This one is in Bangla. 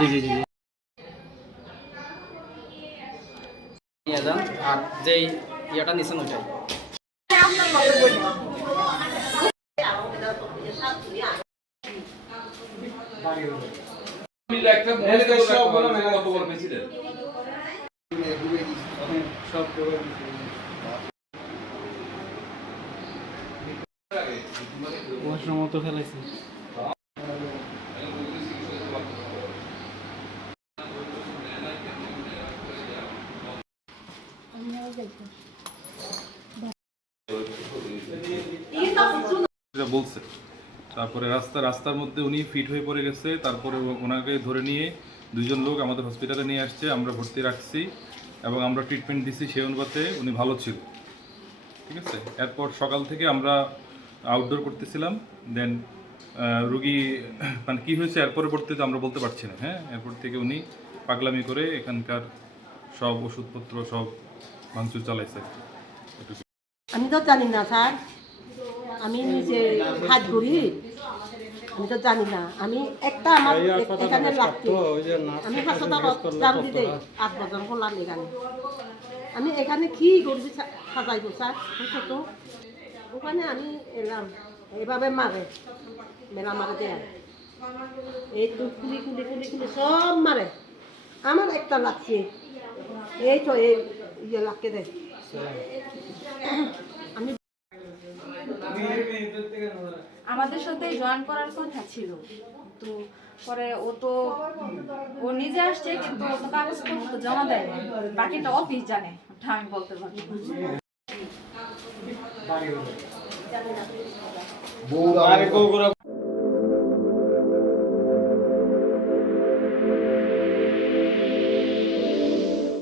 জি জি জি নিয়ে যান আর যেই ইয়াটা নিছেন ওইটাই মতো ফেলাইছে বলছে তারপরে রাস্তার মধ্যে উনি ফিট হয়ে পড়ে গেছে তারপরে ওনাকে ধরে নিয়ে দুইজন লোক আমাদের হসপিটালে নিয়ে আসছে আমরা ভর্তি রাখছি এবং আমরা ট্রিটমেন্ট দিছি সেই অনুপাতে উনি ভালো ছিল ঠিক আছে এরপর সকাল থেকে আমরা আউটডোর করতেছিলাম দেন রুগী মানে কী হয়েছে এর পরবর্তীতে আমরা বলতে পারছি না হ্যাঁ এরপর থেকে উনি পাগলামি করে এখানকার সব ওষুধপত্র সব ভাঙচুর চালাইছে আমি তো জানি না স্যার আমি নিজে হাত করি আমি তো জানি না আমি একটা আমার এখানে লাগতো আমি হাসপাতালত যাম দিতে 8 বছর করলাম এখানে আমি এখানে কি করবি সাজাইব স্যার তো ওখানে আমি এলাম এভাবে মারে মেলা মারে দেয় এই তো খুলি খুলি খুলি খুলি সব মারে আমার একটা লাগছে এই তো এই ইয়ে লাগকে দেয় আমি আমাদের সাথে জয়েন করার কথা ছিল তো পরে ও নিজে আসছে কিন্তু ও তো কাগজপত্র জমা দেয় না বাকিটা অফিস জানে আমি বলতে পারবো না